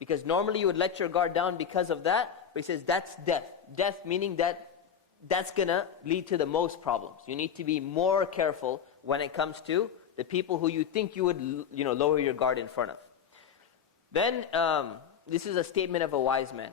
Because normally you would let your guard down because of that, but he says that's death. Death meaning that's going to lead to the most problems. You need to be more careful when it comes to the people who you think you would lower your guard in front of. Then, this is a statement of a wise man.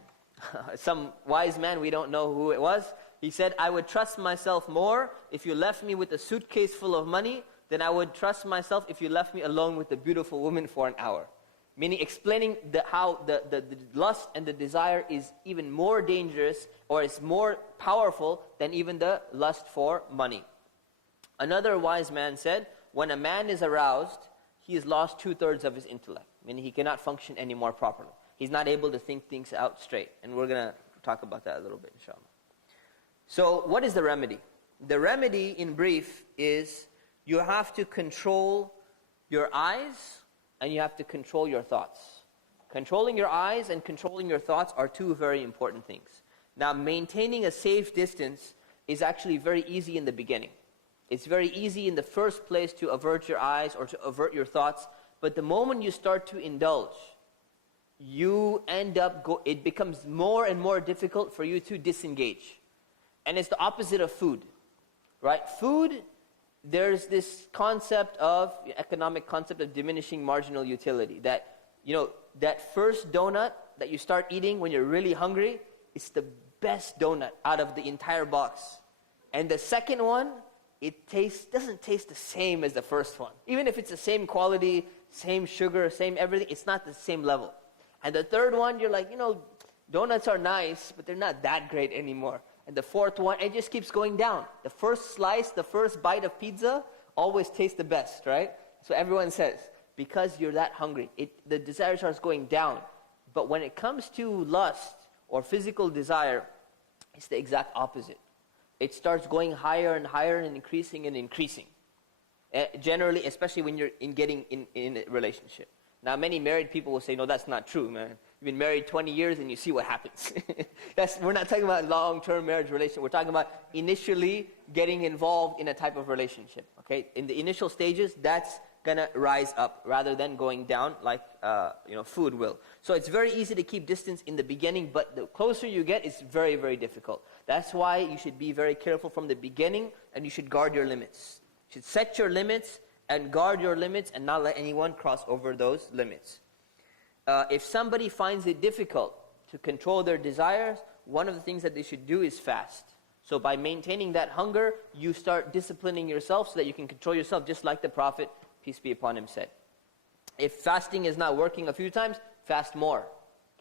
Some wise man, we don't know who it was. He said, I would trust myself more if you left me with a suitcase full of money than I would trust myself if you left me alone with a beautiful woman for an hour. Meaning explaining how the lust and the desire is even more dangerous, or is more powerful than even the lust for money. Another wise man said, when a man is aroused, he has lost 2/3 of his intellect. Meaning he cannot function anymore properly. He's not able to think things out straight. And we're going to talk about that a little bit, inshallah. So what is the remedy? The remedy, in brief, is you have to control your eyes and you have to control your thoughts. Controlling your eyes and controlling your thoughts are two very important things. Now, maintaining a safe distance is actually very easy in the beginning. It's very easy in the first place to avert your eyes or to avert your thoughts. But the moment you start to indulge, you end up, it becomes more and more difficult for you to disengage. And it's the opposite of food, right? Food, there's this concept of, economic concept of diminishing marginal utility. That, that first donut that you start eating when you're really hungry, it's the best donut out of the entire box. And the second one, it doesn't taste the same as the first one. Even if it's the same quality, same sugar, same everything, it's not the same level. And the third one, you're like, donuts are nice, but they're not that great anymore. And the fourth one, it just keeps going down. The first slice, the first bite of pizza always tastes the best, right? So everyone says, because you're that hungry, the desire starts going down. But when it comes to lust or physical desire, it's the exact opposite. It starts going higher and higher and increasing and increasing. Generally, especially when you're getting in a relationship. Now, many married people will say, no, that's not true, man. You've been married 20 years and you see what happens. We're not talking about long-term marriage relationship. We're talking about initially getting involved in a type of relationship. Okay, in the initial stages, that's gonna rise up rather than going down like food will. So it's very easy to keep distance in the beginning, but the closer you get, it's very, very difficult. That's why you should be very careful from the beginning, and you should guard your limits. You should set your limits and guard your limits and not let anyone cross over those limits. If somebody finds it difficult to control their desires, one of the things that they should do is fast. So by maintaining that hunger, you start disciplining yourself so that you can control yourself, just like the Prophet, peace be upon him, said. If fasting is not working a few times, fast more.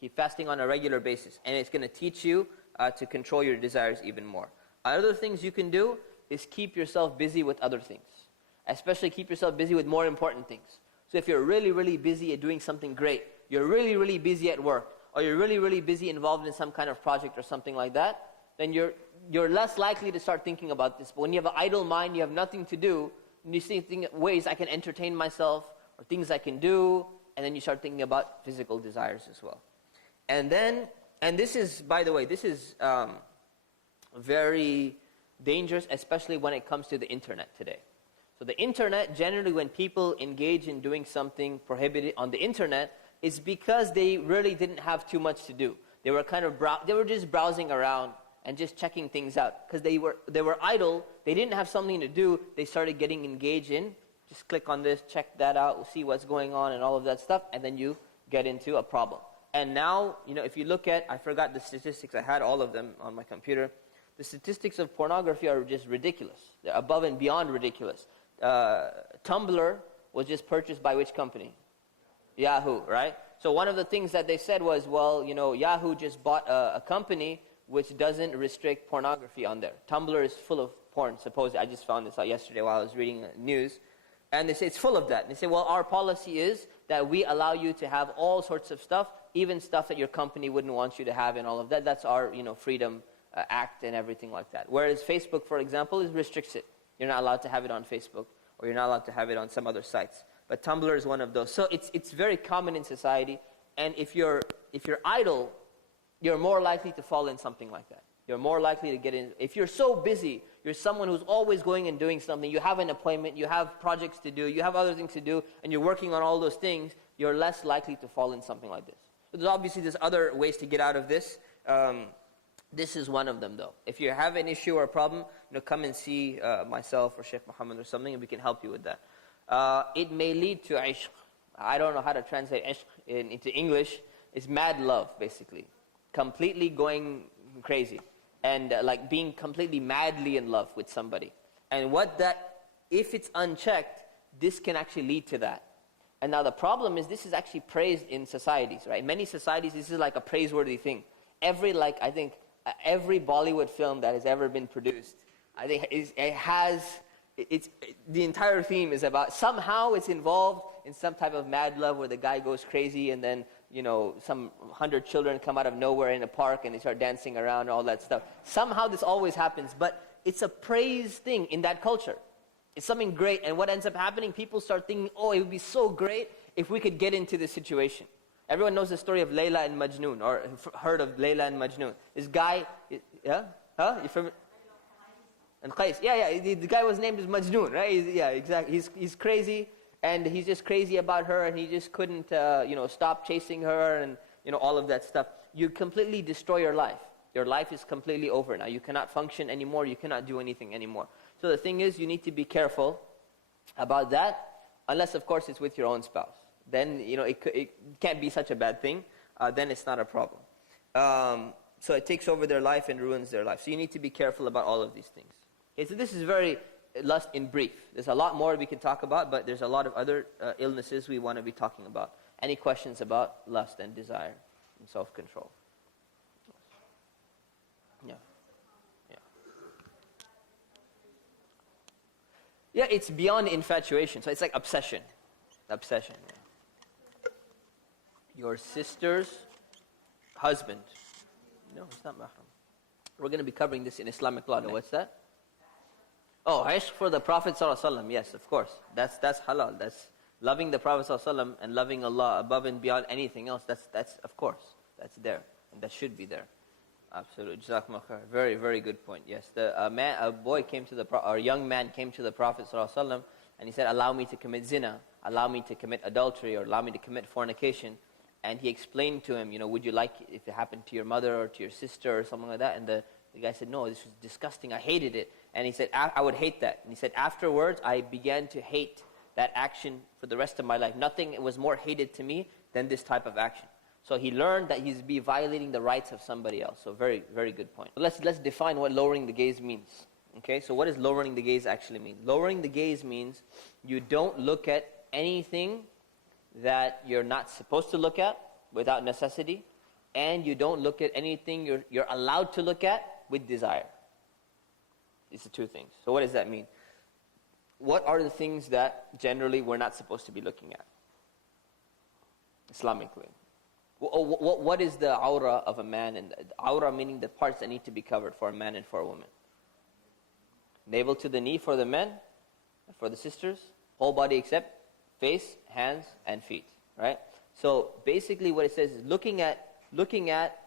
Keep fasting on a regular basis. And it's going to teach you to control your desires even more. Other things you can do is keep yourself busy with other things. Especially keep yourself busy with more important things. So if you're really, really busy at doing something great, you're really, really busy at work, or you're really, really busy involved in some kind of project or something like that, then you're less likely to start thinking about this. But when you have an idle mind, you have nothing to do, and you think ways I can entertain myself, or things I can do, and then you start thinking about physical desires as well. And this is, by the way, this is very dangerous, especially when it comes to the internet today. So the internet, generally when people engage in doing something prohibited on the internet, is because they really didn't have too much to do. They were they were just browsing around and just checking things out. Because they were idle, they didn't have something to do, they started getting engaged in, just click on this, check that out, see what's going on and all of that stuff, and then you get into a problem. And now, if you look at, I forgot the statistics, I had all of them on my computer. The statistics of pornography are just ridiculous. They're above and beyond ridiculous. Tumblr was just purchased by which company? Yahoo, right? So one of the things that they said was, well, Yahoo just bought a company which doesn't restrict pornography on there. Tumblr is full of porn, supposedly. I just found this out yesterday while I was reading news. And they say it's full of that. And they say, well, our policy is that we allow you to have all sorts of stuff, even stuff that your company wouldn't want you to have and all of that. That's our, Freedom Act and everything like that. Whereas Facebook, for example, restricts it. You're not allowed to have it on Facebook, or you're not allowed to have it on some other sites. But Tumblr is one of those. So it's very common in society. And if you're idle, you're more likely to fall in something like that. You're more likely to get in. If you're so busy, you're someone who's always going and doing something, you have an appointment, you have projects to do, you have other things to do, and you're working on all those things, you're less likely to fall in something like this. But there's other ways to get out of this. This is one of them, though. If you have an issue or a problem, come and see myself or Sheikh Muhammad or something, and we can help you with that. It may lead to ishq. I don't know how to translate ishq into English. It's mad love, basically. Completely going crazy. And like being completely madly in love with somebody. And if it's unchecked, this can actually lead to that. And now the problem is, this is actually praised in societies, right? In many societies, this is like a praiseworthy thing. Every Bollywood film that has ever been produced, I think the entire theme is about, somehow it's involved in some type of mad love where the guy goes crazy and then, some 100 children come out of nowhere in a park and they start dancing around and all that stuff. Somehow this always happens, but it's a praise thing in that culture. It's something great, and what ends up happening, people start thinking, oh, it would be so great if we could get into this situation. Everyone knows the story of Layla and Majnun, or heard of Layla and Majnun. This guy, yeah? Huh? You familiar? And Qais. Yeah, the guy was named as Majnun, right? Exactly. He's crazy, and he's just crazy about her, and he just couldn't, stop chasing her, and, all of that stuff. You completely destroy your life. Your life is completely over now. You cannot function anymore. You cannot do anything anymore. So the thing is, you need to be careful about that, unless, of course, it's with your own spouse. Then, it can't be such a bad thing. Then it's not a problem. So it takes over their life and ruins their life. So you need to be careful about all of these things. Okay, so this is very lust in brief. There's a lot more we can talk about, but there's a lot of other illnesses we want to be talking about. Any questions about lust and desire and self-control? Yeah, it's beyond infatuation. So it's like obsession. Obsession. Yeah. Your sister's husband. No, it's not mahram. We're going to be covering this in Islamic law. What's that? Oh, ishq for the Prophet ﷺ. Yes, of course. That's halal. That's loving the Prophet ﷺ and loving Allah above and beyond anything else. That's of course. That's there. And that should be there. Absolutely. Jazakumullah khair. Very, very good point. Yes. A young man came to the Prophet ﷺ and he said, allow me to commit zina, allow me to commit adultery, or allow me to commit fornication. And he explained to him, would you like if it happened to your mother or to your sister or something like that? And the guy said, no, this was disgusting. I hated it. And he said, I would hate that. And he said, afterwards, I began to hate that action for the rest of my life. Nothing was more hated to me than this type of action. So he learned that he's violating the rights of somebody else. So very, very good point. Let's define what lowering the gaze means. Okay, so what does lowering the gaze actually mean? Lowering the gaze means you don't look at anything that you're not supposed to look at without necessity, and you don't look at anything you're allowed to look at with desire. These are two things. So what does that mean? What are the things that generally we're not supposed to be looking at Islamically? What is the aura of a man? And aura meaning the parts that need to be covered for a man and for a woman. Navel to the knee for the men, for the sisters, whole body except face, hands, and feet. Right? So basically what it says is looking at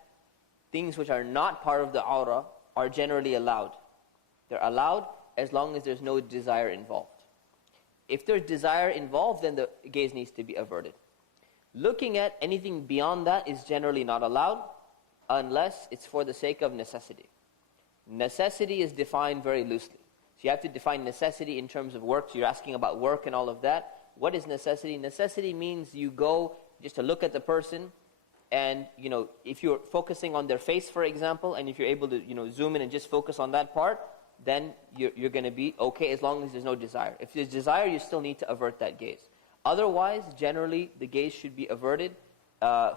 things which are not part of the aura are generally allowed. They're allowed as long as there's no desire involved. If there's desire involved, then the gaze needs to be averted. Looking at anything beyond that is generally not allowed unless it's for the sake of necessity. Necessity is defined very loosely. So you have to define necessity in terms of work. So you're asking about work and all of that. What is necessity? Necessity means you go just to look at the person, and if you're focusing on their face, for example, and if you're able to zoom in and just focus on that part, then you're going to be okay as long as there's no desire. If there's desire, you still need to avert that gaze. Otherwise, generally, the gaze should be averted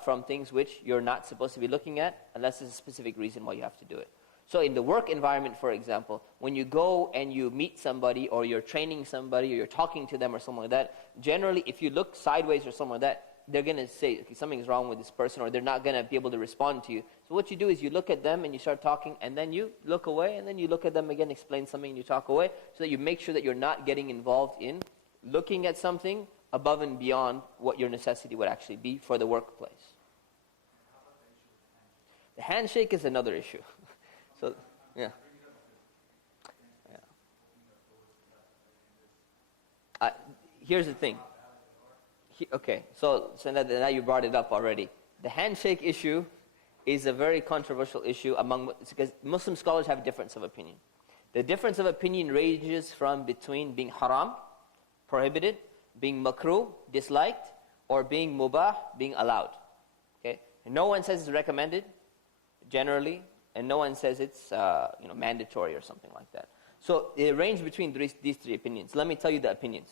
from things which you're not supposed to be looking at, unless there's a specific reason why you have to do it. So in the work environment, for example, when you go and you meet somebody, or you're training somebody, or you're talking to them or something like that, generally, if you look sideways or something like that, they're going to say, okay, something's wrong with this person, or they're not going to be able to respond to you. So what you do is you look at them and you start talking, and then you look away, and then you look at them again, explain something, and you talk away, so that you make sure that you're not getting involved in looking at something above and beyond what your necessity would actually be for the workplace. The handshake is another issue. So, yeah. Here's the thing. Okay, so now you brought it up already. The handshake issue is a very controversial issue because Muslim scholars have a difference of opinion. The difference of opinion ranges from between being haram, prohibited, being makruh, disliked, or being mubah, being allowed. Okay? And no one says it's recommended, generally, and no one says it's mandatory or something like that. So it ranges between these three opinions. Let me tell you the opinions.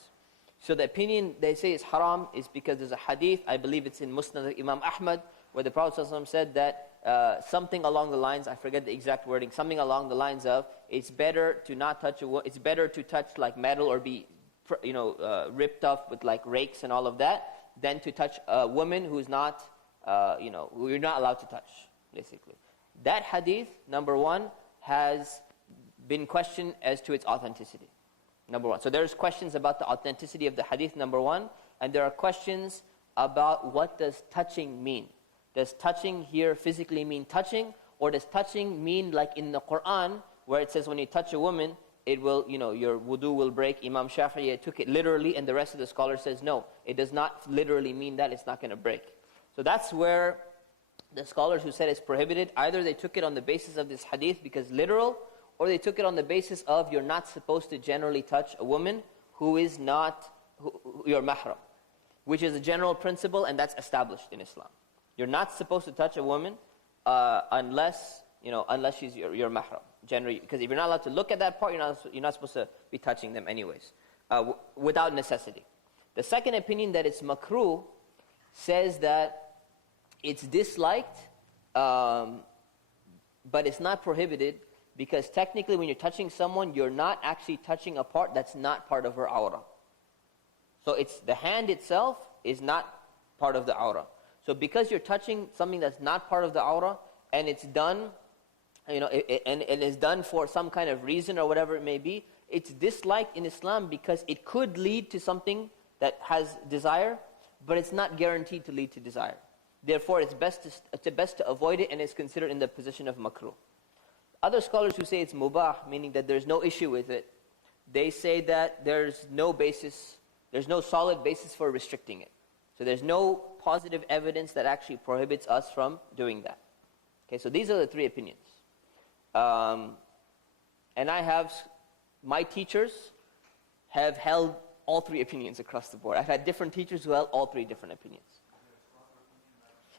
So the opinion they say is haram is because there's a hadith, I believe it's in Musnad of Imam Ahmad, where the Prophet ﷺ said that something along the lines, I forget the exact wording, something along the lines of, it's better to not touch it's better to touch like metal or be ripped off with like rakes and all of that, than to touch a woman who's not, who you're not allowed to touch, basically. That hadith, number one, has been questioned as to its authenticity. Number one. So there's questions about the authenticity of the hadith, number one, and there are questions about what does touching mean. Does touching here physically mean touching, or does touching mean like in the Quran, where it says when you touch a woman, it will, your wudu will break. Imam Shafi'i took it literally, and the rest of the scholars says no, it does not literally mean that, it's not going to break. So that's where the scholars who said it's prohibited, either they took it on the basis of this hadith because literal, or they took it on the basis of you're not supposed to generally touch a woman who is not your mahram, which is a general principle, and that's established in Islam. You're not supposed to touch a woman unless she's your mahram, generally, because if you're not allowed to look at that part, you're not supposed to be touching them anyways, without necessity. The second opinion, that it's makruh, says that it's disliked, but it's not prohibited, because technically when you're touching someone, you're not actually touching a part that's not part of her aura. So it's the hand itself is not part of the aura. So because you're touching something that's not part of the aura, and it's done, and it's done for some kind of reason or whatever it may be, it's disliked in Islam because it could lead to something that has desire, but it's not guaranteed to lead to desire. Therefore, it's best to avoid it, and it's considered in the position of makruh. Other scholars who say it's mubah, meaning that there's no issue with it, they say that there's no solid basis for restricting it. So there's no positive evidence that actually prohibits us from doing that. Okay, so these are the three opinions. And my teachers have held all three opinions across the board. I've had different teachers who held all three different opinions.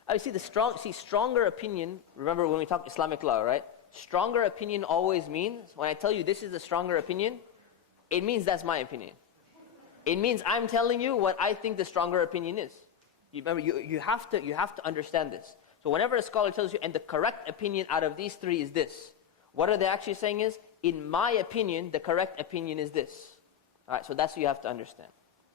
I see stronger opinion, remember when we talk Islamic law, right? Stronger opinion always means, when I tell you this is a stronger opinion, it means that's my opinion. It means I'm telling you what I think the stronger opinion is. Remember, you have to understand this. So whenever a scholar tells you, and the correct opinion out of these three is this, what are they actually saying is, in my opinion, the correct opinion is this. All right, so that's what you have to understand.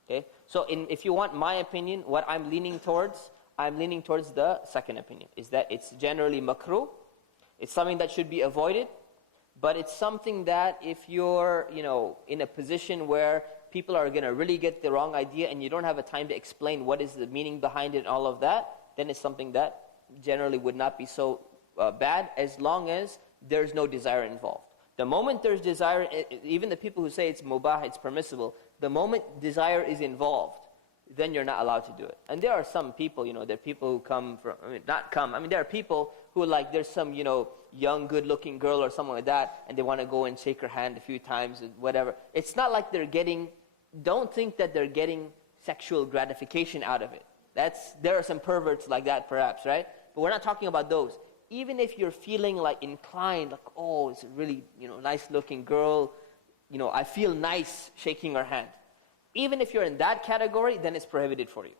Okay? So if you want my opinion, what I'm leaning towards the second opinion, is that it's generally makruh. It's something that should be avoided, but it's something that if you're, in a position where people are going to really get the wrong idea and you don't have a time to explain what is the meaning behind it and all of that, then it's something that generally would not be so bad, as long as there's no desire involved. The moment there's desire, even the people who say it's mubah, it's permissible, the moment desire is involved, then you're not allowed to do it. And there are some people, there are people who come from, there are people who there's some, young, good-looking girl or something like that, and they want to go and shake her hand a few times, whatever. It's not like don't think that they're getting sexual gratification out of it. There are some perverts like that perhaps, right? But we're not talking about those. Even if you're feeling inclined, oh, it's a really, nice-looking girl, I feel nice shaking her hand. Even if you're in that category, then it's prohibited for you.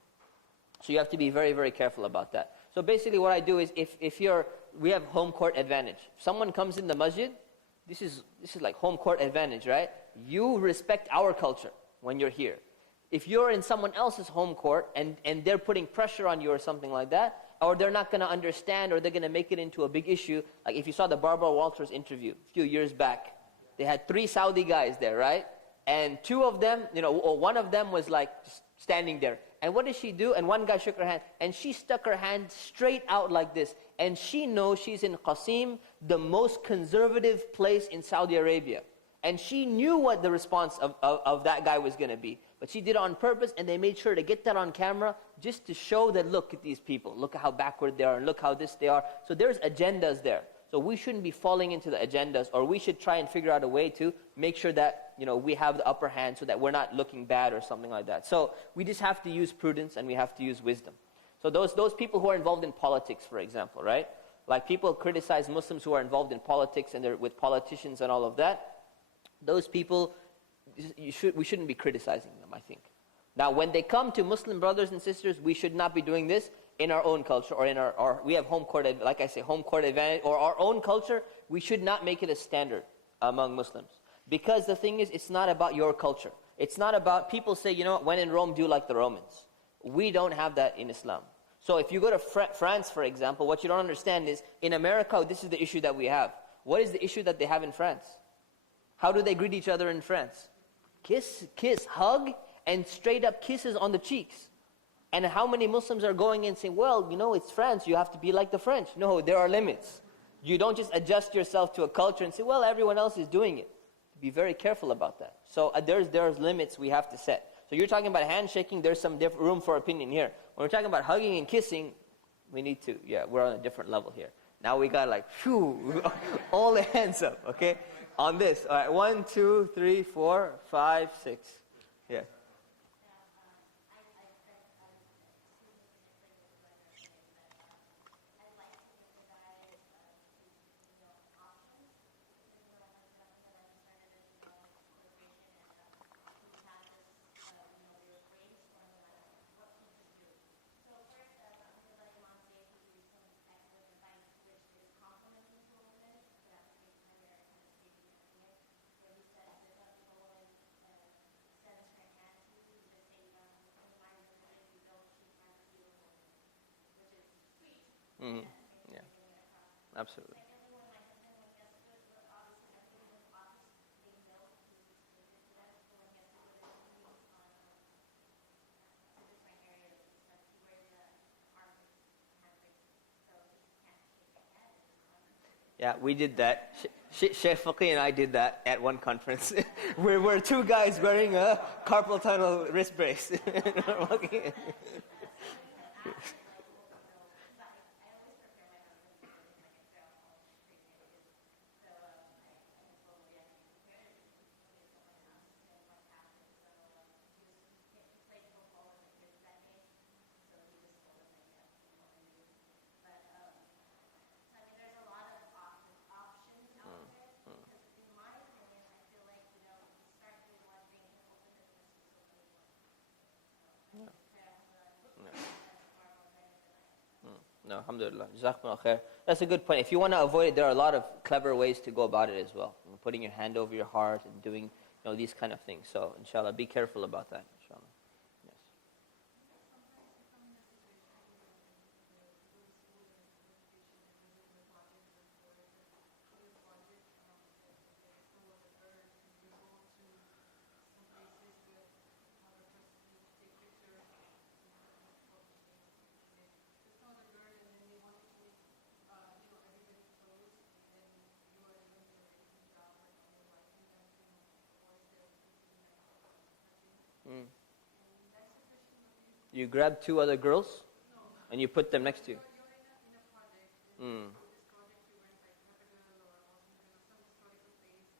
So you have to be very, very careful about that. So basically what I do is, we have home court advantage. If someone comes in the masjid, this is like home court advantage, right? You respect our culture when you're here. If you're in someone else's home court and they're putting pressure on you or something like that, or they're not going to understand, or they're going to make it into a big issue, like if you saw the Barbara Walters interview a few years back, they had 3 Saudi guys there, right? And 2 of them, or one of them was just standing there. And what did she do? And one guy shook her hand, and she stuck her hand straight out like this. And she knows she's in Qasim, the most conservative place in Saudi Arabia. And she knew what the response of that guy was going to be. But she did it on purpose, and they made sure to get that on camera just to show that, look at these people. Look at how backward they are, and look how this they are. So there's agendas there. So we shouldn't be falling into the agendas, or we should try and figure out a way to make sure that, we have the upper hand so that we're not looking bad or something like that. So we just have to use prudence, and we have to use wisdom. So those people who are involved in politics, for example, right? Like people criticize Muslims who are involved in politics and they're with politicians and all of that. Those people, we shouldn't be criticizing them, I think. Now, when they come to Muslim brothers and sisters, we should not be doing this in our own culture or in our we have home court, like I say, home court advantage, or our own culture. We should not make it a standard among Muslims. Because the thing is, it's not about your culture. It's not about, people say, when in Rome, do like the Romans. We don't have that in Islam. So if you go to France, for example, what you don't understand is, in America, this is the issue that we have. What is the issue that they have in France? How do they greet each other in France? Kiss, hug, and straight up kisses on the cheeks. And how many Muslims are going and saying, well, it's France, you have to be like the French. No, there are limits. You don't just adjust yourself to a culture and say, well, everyone else is doing it. Be very careful about that. So there's limits we have to set. So you're talking about handshaking, there's some room for opinion here. When we're talking about hugging and kissing, we need to, we're on a different level here. Now we got all the hands up, okay? On this. All right, 1, 2, 3, 4, 5, 6. Yeah. Mm-hmm. Yeah, absolutely. Yeah, we did that. Sheikh Faqih and I did that at one conference. We're two guys wearing a carpal tunnel wrist brace. No, alhamdulillah. Jazakumullah khair. That's a good point. If you want to avoid it, there are a lot of clever ways to go about it as well. Putting your hand over your heart and doing these kind of things. So, inshallah, be careful about that, inshallah. Yes. Mm. You grab two other girls and you put them next to you. Mm.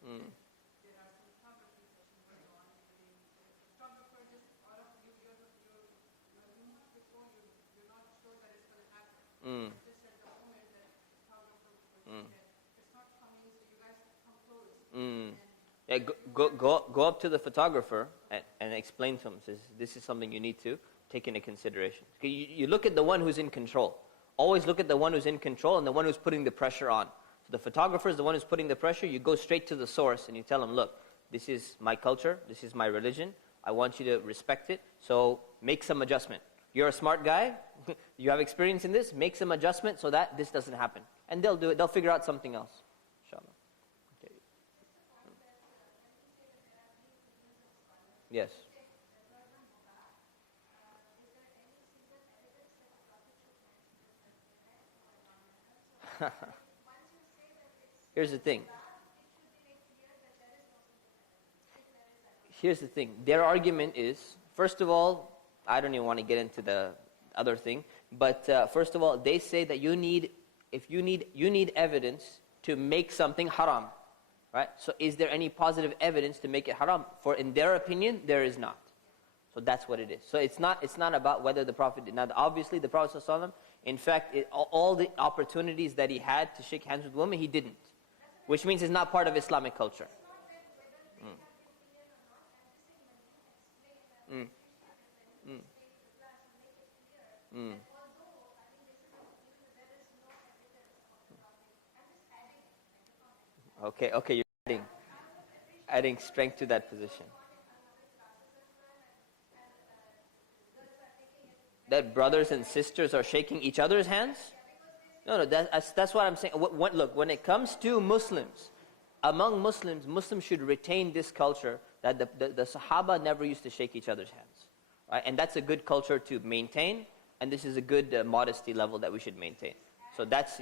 Mm. Mm. Mm. Mm. Yeah, go up to the photographer and explain to him. Says, this is something you need to take into consideration. You look at the one who's in control. Always look at the one who's in control and the one who's putting the pressure on. So the photographer is the one who's putting the pressure. You go straight to the source and you tell him, look, this is my culture. This is my religion. I want you to respect it. So make some adjustment. You're a smart guy. You have experience in this. Make some adjustment so that this doesn't happen. And they'll do it. They'll figure out something else. Inshallah. Okay. Yes. Here's the thing. Here's the thing. Their argument is, first of all, I don't even want to get into the other thing, but first of all, they say that you need evidence to make something haram, right? So is there any positive evidence to make it haram? For in their opinion, there is not. So that's what it is. So it's not about whether the Prophet did not. Obviously, the Prophet ﷺ, in fact, all the opportunities that he had to shake hands with women, he didn't, which means it's not part of Islamic culture. Mm. Mm. Mm. Okay, you're adding strength to that position. That brothers and sisters are shaking each other's hands? No, that's what I'm saying. Look, when it comes to Muslims, among Muslims, Muslims should retain this culture that the Sahaba never used to shake each other's hands. Right? And that's a good culture to maintain, and this is a good modesty level that we should maintain. So that's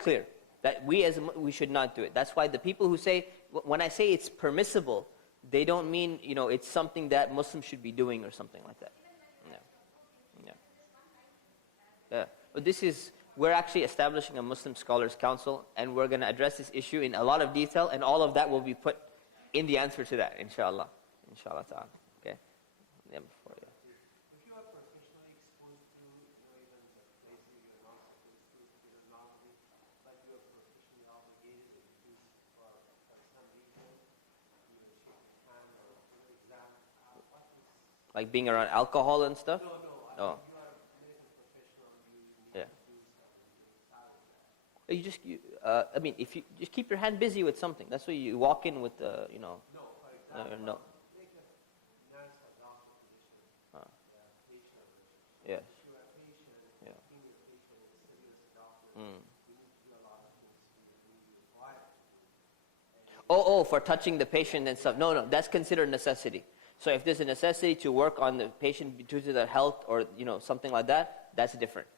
clear. That we should not do it. That's why the people who say, when I say it's permissible, they don't mean, it's something that Muslims should be doing or something like that. Yeah. But we're actually establishing a Muslim Scholars Council, and we're going to address this issue in a lot of detail, and all of that will be put in the answer to that, inshallah. Inshallah ta'ala. Okay? Yeah, before, yeah. If you are professionally exposed to, even the places you're not supposed to, normally, but you are professionally obligated to do for some reason, you will shake your hand or exam, what is... Like being around alcohol and stuff? No. Oh. You are a medical professional, you need Yeah. to do something. If you just keep your hand busy with something. That's why you walk in with the, No, for example, no. make a nurse or doctor position, patient. Yes. If you are a patient, Yeah. being a patient is still as a doctor, Mm. you need to do a lot of things you require to do. Oh, for touching the patient and stuff. No, that's considered necessity. So if there's a necessity to work on the patient due to their health or, something like that, that's different.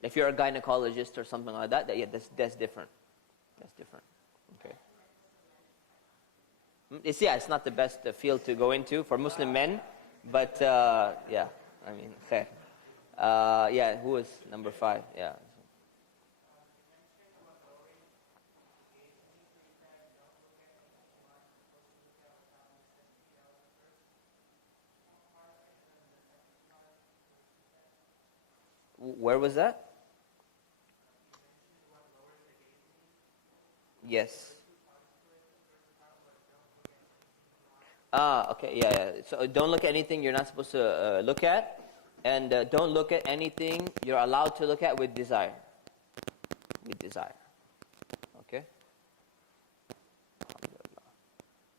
If you're a gynecologist or something like that, that's different. That's different. Okay. It's not the best field to go into for Muslim men, but khair. Who was number 5? Yeah. Where was that? Yes. Okay, yeah. So don't look at anything you're not supposed to look at, and don't look at anything you're allowed to look at with desire. With desire. Okay?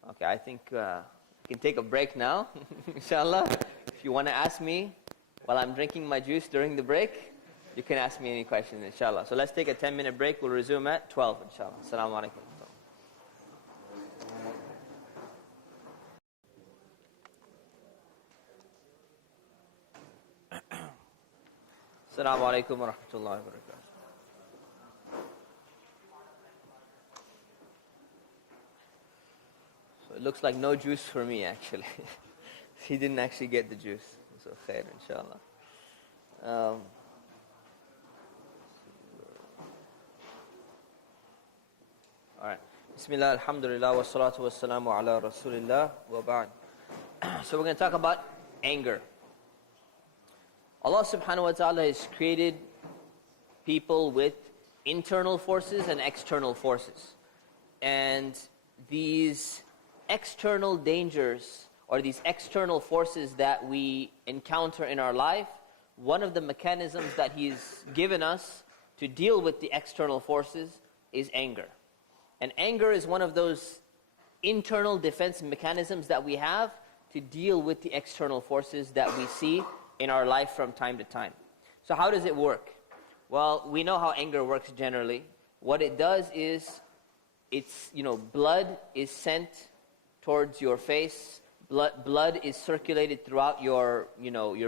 Okay, I think we can take a break now, inshallah. If you want to ask me while I'm drinking my juice during the break, you can ask me any questions, inshallah. So let's take a 10-minute break. We'll resume at 12, inshallah. Assalamu alaikum. Assalamu alaikum wa rahmatullahi wa barakatuh. So it looks like no juice for me, actually. He didn't actually get the juice. So khair, inshallah. All right. Bismillah, alhamdulillah, wa salatu wa salamu ala rasulillah wa ba'd. So we're going to talk about anger. Allah subhanahu wa ta'ala has created people with internal forces and external forces. And these external dangers or these external forces that we encounter in our life, one of the mechanisms that He's given us to deal with the external forces is anger. And anger is one of those internal defense mechanisms that we have to deal with the external forces that we see in our life from time to time. So how does it work? Well, we know how anger works generally. What it does is, blood is sent towards your face. Blood is circulated throughout your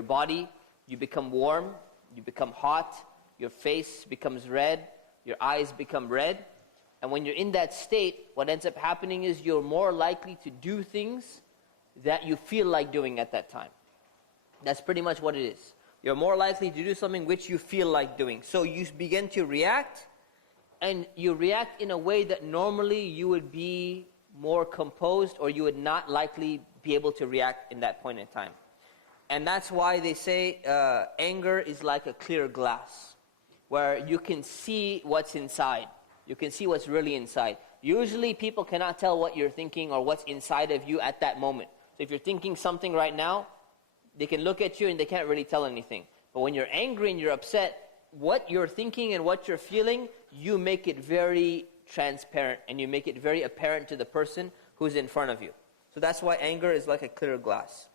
body. You become warm, you become hot, your face becomes red, your eyes become red. And when you're in that state, what ends up happening is you're more likely to do things that you feel like doing at that time. That's pretty much what it is. You're more likely to do something which you feel like doing. So you begin to react, and you react in a way that normally you would be more composed, or you would not likely be able to react in that point in time. And that's why they say anger is like a clear glass, where you can see what's inside. You can see what's really inside. Usually people cannot tell what you're thinking or what's inside of you at that moment. So if you're thinking something right now, they can look at you and they can't really tell anything. But when you're angry and you're upset, what you're thinking and what you're feeling, you make it very transparent, and you make it very apparent to the person who's in front of you. So that's why anger is like a clear glass.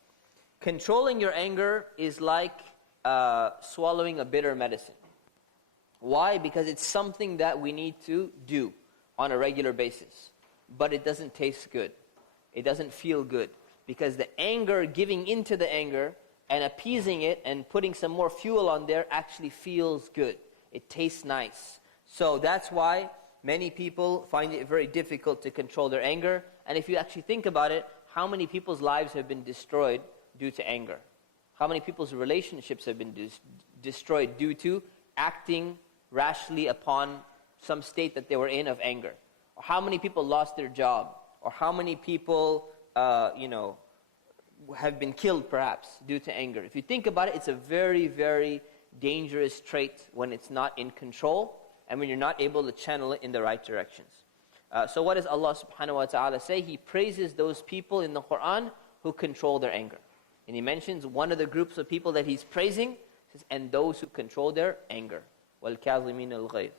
Controlling your anger is like swallowing a bitter medicine. Why? Because it's something that we need to do on a regular basis. But it doesn't taste good. It doesn't feel good. Because the anger, giving into the anger and appeasing it and putting some more fuel on there actually feels good. It tastes nice. So that's why many people find it very difficult to control their anger. And if you actually think about it, how many people's lives have been destroyed due to anger? How many people's relationships have been destroyed due to acting rashly upon some state that they were in of anger? Or how many people lost their job? Or how many people, have been killed perhaps due to anger? If you think about it, it's a very, very dangerous trait when it's not in control and when you're not able to channel it in the right directions. So what does Allah subhanahu wa ta'ala say? He praises those people in the Quran who control their anger. And He mentions one of the groups of people that He's praising, says, and those who control their anger. وَالْكَاظِمِينَ الْغَيْظَ.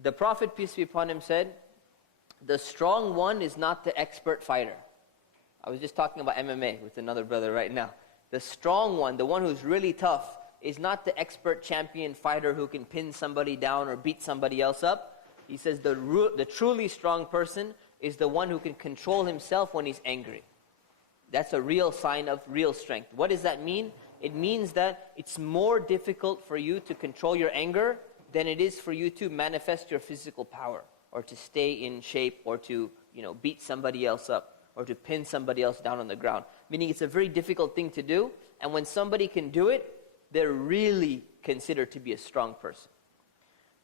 The Prophet, peace be upon him, said, the strong one is not the expert fighter. I was just talking about MMA with another brother right now. The strong one, the one who's really tough, is not the expert champion fighter who can pin somebody down or beat somebody else up. He says the truly strong person is the one who can control himself when he's angry. That's a real sign of real strength. What does that mean? It means that it's more difficult for you to control your anger than it is for you to manifest your physical power, or to stay in shape, or to beat somebody else up, or to pin somebody else down on the ground. Meaning it's a very difficult thing to do, and when somebody can do it, they're really considered to be a strong person.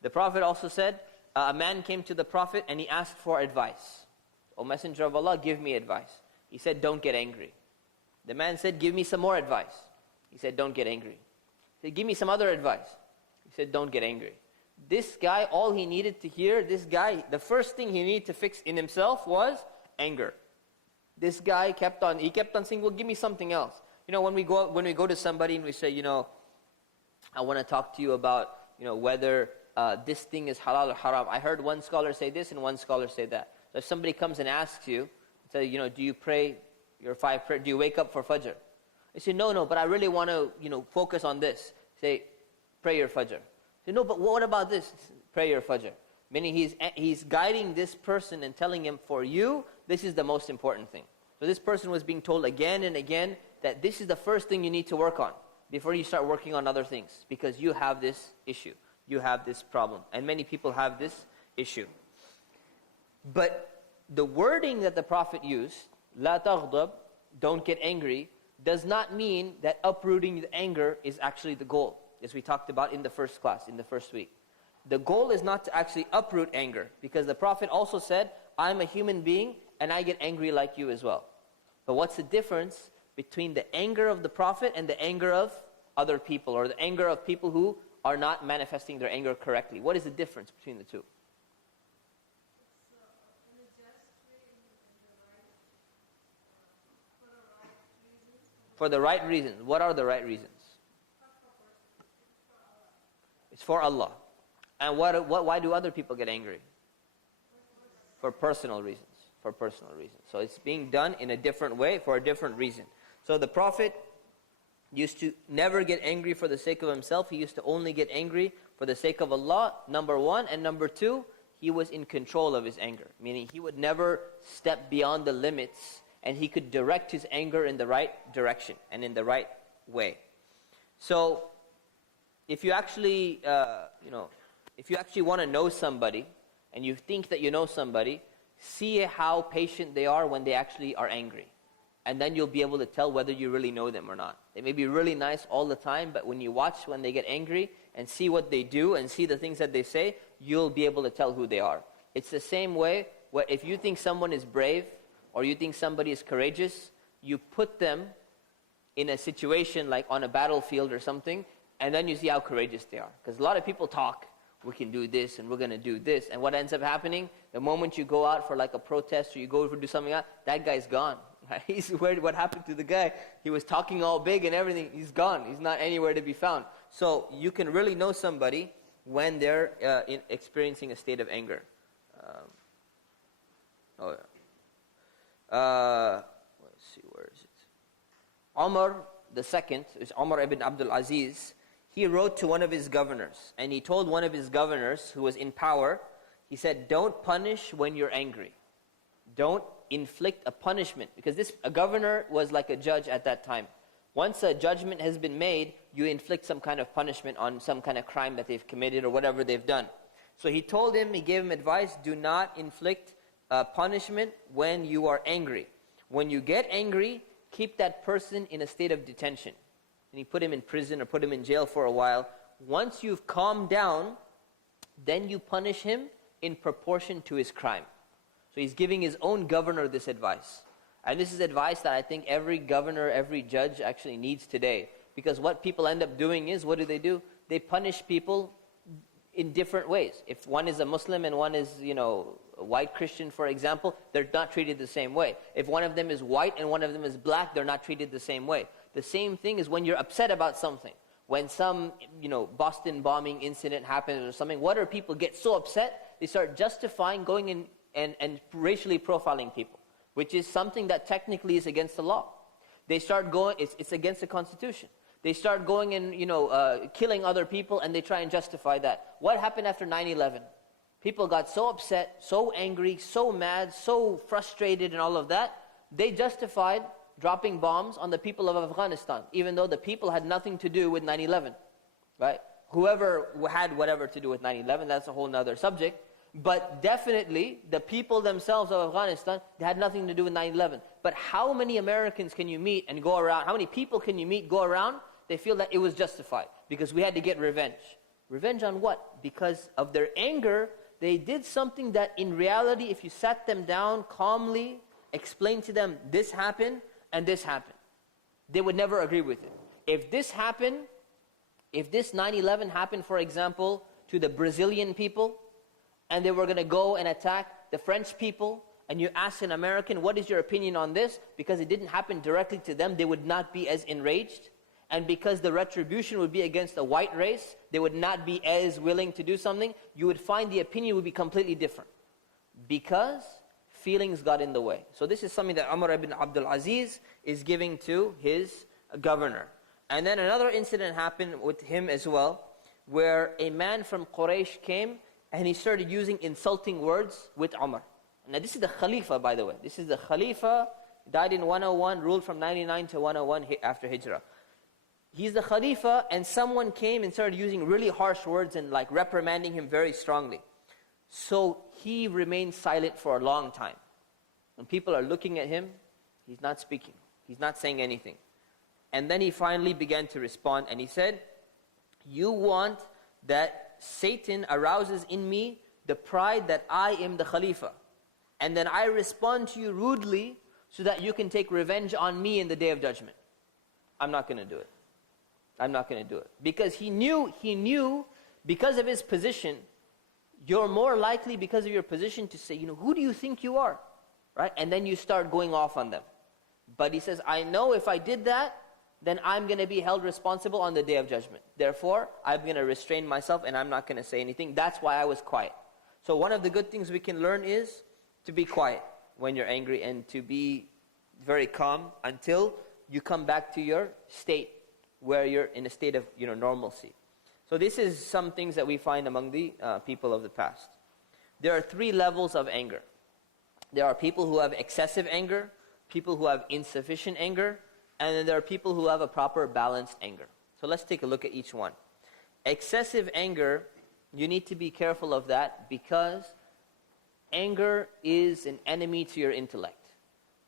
The Prophet also said, a man came to the Prophet and he asked for advice. O Messenger of Allah, give me advice. He said, don't get angry. The man said, give me some more advice. He said, don't get angry. He said, give me some other advice. He said, don't get angry. This guy, all he needed to hear, the first thing he needed to fix in himself was anger. This guy kept on saying, well, give me something else. When we go to somebody and we say, I want to talk to you about, whether this thing is halal or haram. I heard one scholar say this and one scholar say that. So if somebody comes and asks you, say, do you pray your 5 prayers? Do you wake up for Fajr? You say, no, but I really want to, focus on this. Say, pray your Fajr. Say, no, but what about this? Pray your Fajr. Meaning he's guiding this person and telling him, for you, this is the most important thing. So this person was being told again and again that this is the first thing you need to work on before you start working on other things, because you have this issue. You have this problem. And many people have this issue. But the wording that the Prophet used, لا تغضب, don't get angry, does not mean that uprooting the anger is actually the goal, as we talked about in the first class, in the first week. The goal is not to actually uproot anger, because the Prophet also said, I'm a human being and I get angry like you as well. But what's the difference between the anger of the Prophet and the anger of other people, or the anger of people who are not manifesting their anger correctly? What is the difference between the two? For the right reasons. What are the right reasons? It's for Allah. And why do other people get angry? For personal reasons. For personal reasons. So it's being done in a different way for a different reason. So the Prophet used to never get angry for the sake of himself. He used to only get angry for the sake of Allah, number one. And number two, he was in control of his anger. Meaning he would never step beyond the limits, and he could direct his anger in the right direction and in the right way. So if you actually, if you actually want to know somebody, and you think that you know somebody, see how patient they are when they actually are angry. And then you'll be able to tell whether you really know them or not. They may be really nice all the time, but when you watch when they get angry and see what they do and see the things that they say, you'll be able to tell who they are. It's the same way where if you think someone is brave or you think somebody is courageous, you put them in a situation like on a battlefield or something, and then you see how courageous they are. Because a lot of people talk, we can do this and we're going to do this. And what ends up happening, the moment you go out for like a protest or you go to do something else, that guy's gone. He's where, what happened to the guy? He was talking all big and everything. He's gone. He's not anywhere to be found. So you can really know somebody when they're experiencing a state of anger. Let's see, where is it? Umar II, is Umar ibn Abdul Aziz. He wrote to one of his governors, and he told one of his governors who was in power, he said, don't punish when you're angry. Don't inflict a punishment. Because a governor was like a judge at that time. Once a judgment has been made, you inflict some kind of punishment on some kind of crime that they've committed or whatever they've done. So he told him, he gave him advice, do not inflict punishment when you are angry. When you get angry, keep that person in a state of detention. And he put him in prison or put him in jail for a while. Once you've calmed down, then you punish him in proportion to his crime. So he's giving his own governor this advice. And this is advice that I think every governor, every judge actually needs today. Because what people end up doing is, what do? They punish people in different ways. If one is a Muslim and one is, a white Christian, for example, they're not treated the same way. If one of them is white and one of them is black, they're not treated the same way. The same thing is when you're upset about something. When some, Boston bombing incident happens or something, what do people get so upset? They start justifying going in and racially profiling people, which is something that technically is against the law. They start going, it's against the Constitution. They start going and, killing other people, and they try and justify that. What happened after 9/11? People got so upset, so angry, so mad, so frustrated and all of that, they justified dropping bombs on the people of Afghanistan, even though the people had nothing to do with 9/11, right? Whoever had whatever to do with 9/11, that's a whole nother subject. But definitely, the people themselves of Afghanistan, they had nothing to do with 9/11. But how many Americans can you meet and go around, how many people can you meet, go around, they feel that it was justified because we had to get revenge. Revenge on what? Because of their anger, they did something that in reality, if you sat them down calmly, explained to them, this happened and this happened, they would never agree with it. If this happened, if this 9/11 happened, for example, to the Brazilian people, and they were going to go and attack the French people, and you ask an American, what is your opinion on this? Because it didn't happen directly to them, they would not be as enraged. And because the retribution would be against a white race, they would not be as willing to do something. You would find the opinion would be completely different. Because feelings got in the way. So this is something that Umar ibn Abdul Aziz is giving to his governor. And then another incident happened with him as well, where a man from Quraysh came and he started using insulting words with Umar. Now this is the Khalifa, by the way. This is the Khalifa, died in 101, ruled from 99 to 101 after Hijrah. He's the Khalifa, and someone came and started using really harsh words and like reprimanding him very strongly. So he remained silent for a long time. When people are looking at him, he's not speaking. He's not saying anything. And then he finally began to respond, and he said, you want that Satan arouses in me the pride that I am the Khalifa. And then I respond to you rudely so that you can take revenge on me in the Day of Judgment. I'm not going to do it. I'm not going to do it. Because he knew because of his position, you're more likely because of your position to say, who do you think you are? Right? And then you start going off on them. But he says, I know if I did that, then I'm going to be held responsible on the Day of Judgment. Therefore, I'm going to restrain myself and I'm not going to say anything. That's why I was quiet. So one of the good things we can learn is to be quiet when you're angry and to be very calm until you come back to your state where you're in a state of normalcy. So this is some things that we find among the people of the past. There are 3 levels of anger. There are people who have excessive anger, people who have insufficient anger, and then there are people who have a proper balanced anger. So let's take a look at each one. Excessive anger, you need to be careful of that because anger is an enemy to your intellect.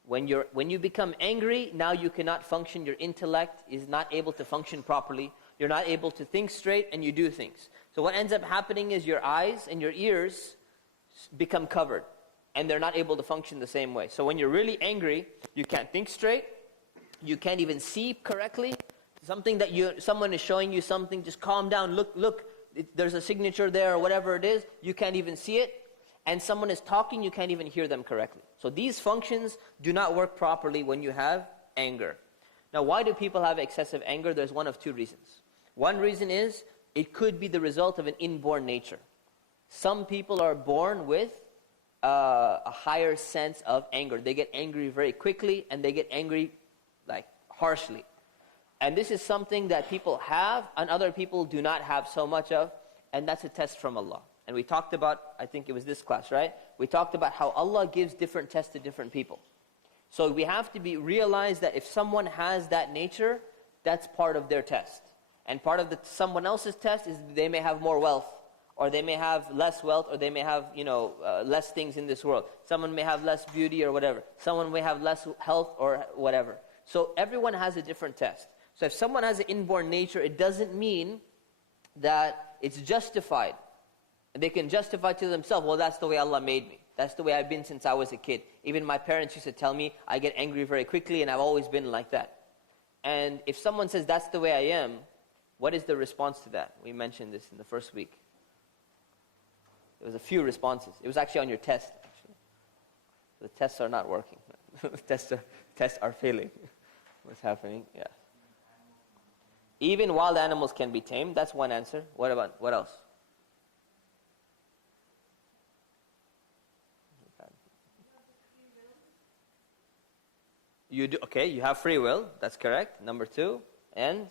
When you become angry, now you cannot function. Your intellect is not able to function properly. You're not able to think straight, and you do things. So what ends up happening is your eyes and your ears become covered, and they're not able to function the same way. So when you're really angry, you can't think straight. You can't even see correctly. Someone is showing you something, just calm down. Look, there's a signature there or whatever it is. You can't even see it. And someone is talking, you can't even hear them correctly. So these functions do not work properly when you have anger. Now, why do people have excessive anger? There's one of two reasons. One reason is it could be the result of an inborn nature. Some people are born with a higher sense of anger. They get angry very quickly, and they get angry like harshly. And this is something that people have and other people do not have so much of, and that's a test from Allah. And we talked about, I think it was this class, right? We talked about how Allah gives different tests to different people. So we have to realize that if someone has that nature, that's part of their test. And part of someone else's test is they may have more wealth, or they may have less wealth, or they may have, less things in this world. Someone may have less beauty or whatever. Someone may have less health or whatever. So everyone has a different test. So if someone has an inborn nature, it doesn't mean that it's justified. They can justify to themselves, well, that's the way Allah made me. That's the way I've been since I was a kid. Even my parents used to tell me, I get angry very quickly, and I've always been like that. And if someone says, that's the way I am, what is the response to that? We mentioned this in the first week. There was a few responses. It was actually on your test, actually. The tests are not working. tests are failing. What's happening? Yeah. Even wild animals can be tamed. That's one answer. What else? You do, okay, you have free will. That's correct. Number 2. And?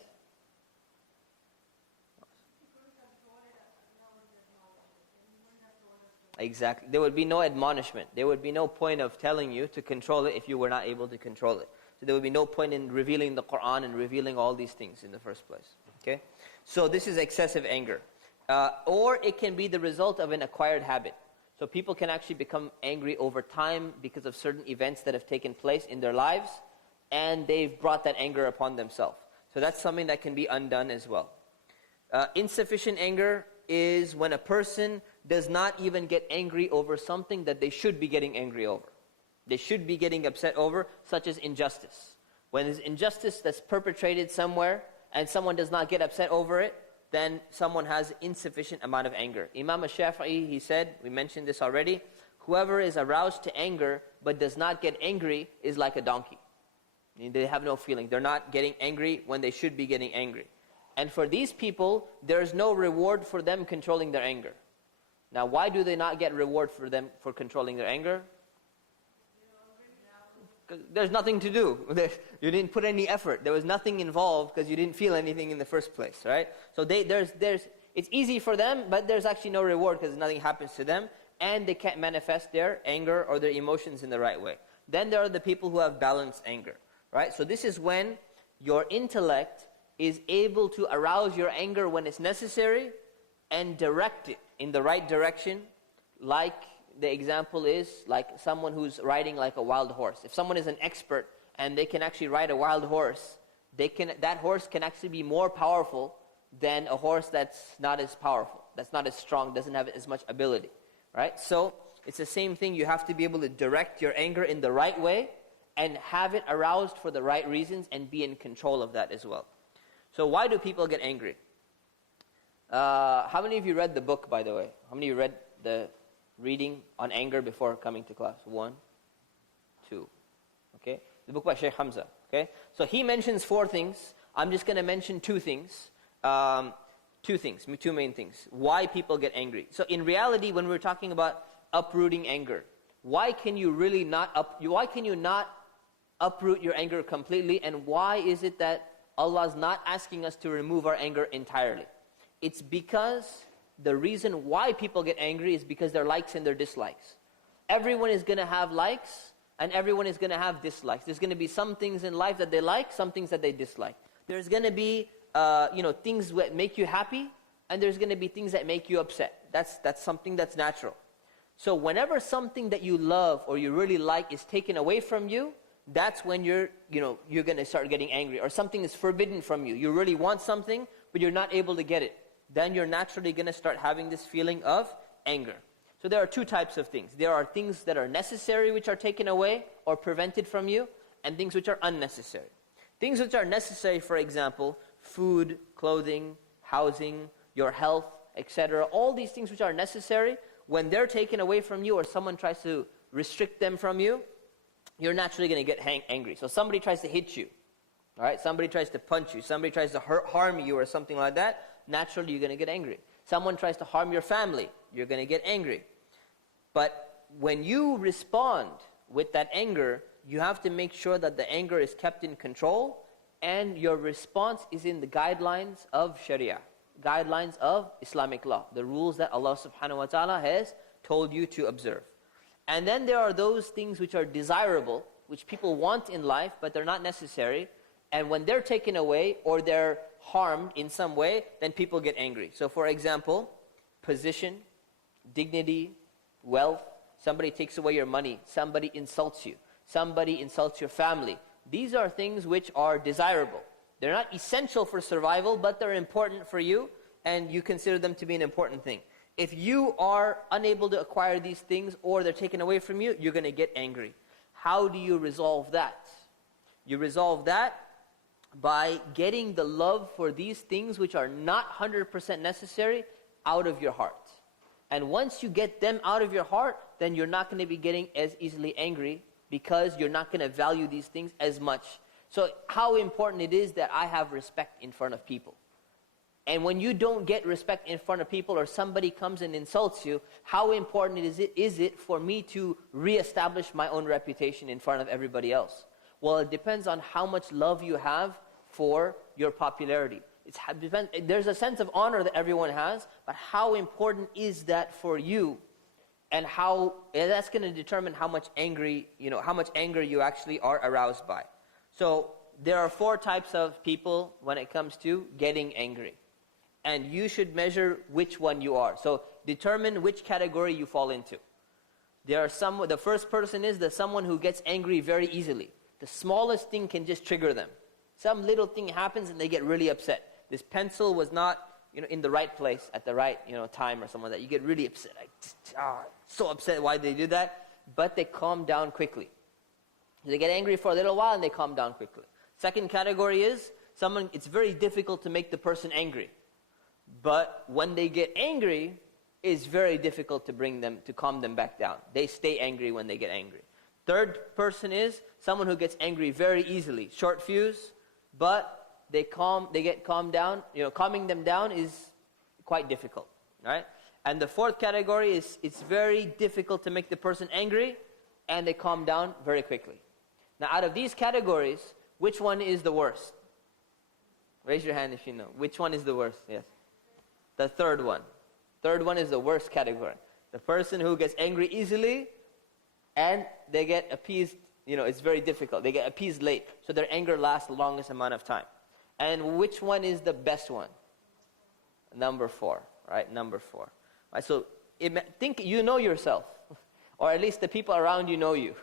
Exactly. There would be no admonishment. There would be no point of telling you to control it if you were not able to control it. So there would be no point in revealing the Quran and revealing all these things in the first place. Okay? So this is excessive anger. Or it can be the result of an acquired habit. So people can actually become angry over time because of certain events that have taken place in their lives, and they've brought that anger upon themselves. So that's something that can be undone as well. Insufficient anger is when a person does not even get angry over something that they should be getting angry over. They should be getting upset over, such as injustice. When there's injustice that's perpetrated somewhere, and someone does not get upset over it, then someone has insufficient amount of anger. Imam al-Shafi'i, he said, we mentioned this already, whoever is aroused to anger but does not get angry is like a donkey. They have no feeling. They're not getting angry when they should be getting angry. And for these people, there's no reward for them controlling their anger. Now, why do they not get reward for them for controlling their anger? There's nothing to do. You didn't put any effort. There was nothing involved because you didn't feel anything in the first place, right? So it's easy for them, but there's actually no reward because nothing happens to them, and they can't manifest their anger or their emotions in the right way. Then there are the people who have balanced anger, right? So this is when your intellect is able to arouse your anger when it's necessary and direct it in the right direction, like the example is like someone who's riding like a wild horse. If someone is an expert and they can actually ride a wild horse, that horse can actually be more powerful than a horse that's not as powerful, that's not as strong, doesn't have as much ability, right? So it's the same thing. You have to be able to direct your anger in the right way and have it aroused for the right reasons and be in control of that as well. So why do people get angry? How many of you read the book, by the way? How many of you read the reading on anger before coming to class? 1, 2. Okay? The book by Shaykh Hamza. Okay? So he mentions 4 things. I'm just going to mention 2 things. 2 main things. Why people get angry. So in reality, when we're talking about uprooting anger, why can you not uproot your anger completely, and why is it that Allah is not asking us to remove our anger entirely? It's because the reason why people get angry is because their likes and their dislikes. Everyone is going to have likes and everyone is going to have dislikes. There's going to be some things in life that they like, some things that they dislike. There's going to be things that make you happy, and there's going to be things that make you upset. That's something that's natural. So whenever something that you love or you really like is taken away from you, that's when you're going to start getting angry. Or something is forbidden from you. You really want something, but you're not able to get it. Then you're naturally going to start having this feeling of anger. So there are two types of things. There are things that are necessary which are taken away or prevented from you, and things which are unnecessary. Things which are necessary, for example, food, clothing, housing, your health, etc. All these things which are necessary, when they're taken away from you or someone tries to restrict them from you, you're naturally going to get angry. So somebody tries to hit you, all right? Somebody tries to punch you. Somebody tries to harm you or something like that. Naturally, you're going to get angry. Someone tries to harm your family. You're going to get angry. But when you respond with that anger, you have to make sure that the anger is kept in control and your response is in the guidelines of Sharia, guidelines of Islamic law, the rules that Allah subhanahu wa ta'ala has told you to observe. And then there are those things which are desirable, which people want in life, but they're not necessary. And when they're taken away or they're harmed in some way, then people get angry. So for example, position, dignity, wealth, somebody takes away your money, somebody insults you, somebody insults your family. These are things which are desirable. They're not essential for survival, but they're important for you, and you consider them to be an important thing. If you are unable to acquire these things or they're taken away from you, you're going to get angry. How do you resolve that? You resolve that by getting the love for these things which are not 100% necessary out of your heart. And once you get them out of your heart, then you're not going to be getting as easily angry because you're not going to value these things as much. So how important it is that I have respect in front of people. And when you don't get respect in front of people or somebody comes and insults you, how important is it for me to reestablish my own reputation in front of everybody else? Well, it depends on how much love you have for your popularity. There's a sense of honor that everyone has, but how important is that for you? And that's going to determine how much anger you actually are aroused by. So there are 4 types of people when it comes to getting angry. And you should measure which one you are. So determine which category you fall into. The first person is someone who gets angry very easily. The smallest thing can just trigger them. Some little thing happens and they get really upset. This pencil was not in the right place at the right time or something like that. You get really upset. So upset why they do that. But they calm down quickly. They get angry for a little while and they calm down quickly. Second category is it's very difficult to make the person angry. But when they get angry, it's very difficult to calm them back down. They stay angry when they get angry. Third person is someone who gets angry very easily. Short fuse, but they get calmed down. Calming them down is quite difficult, right? And the fourth category is it's very difficult to make the person angry, and they calm down very quickly. Now, out of these categories, which one is the worst? Raise your hand if you know. Which one is the worst? Yes. The third one. Third one is the worst category. The person who gets angry easily and they get appeased, it's very difficult. They get appeased late. So their anger lasts the longest amount of time. And which one is the best one? Number 4, right? Number 4. Right, so think you know yourself. Or at least the people around you know you.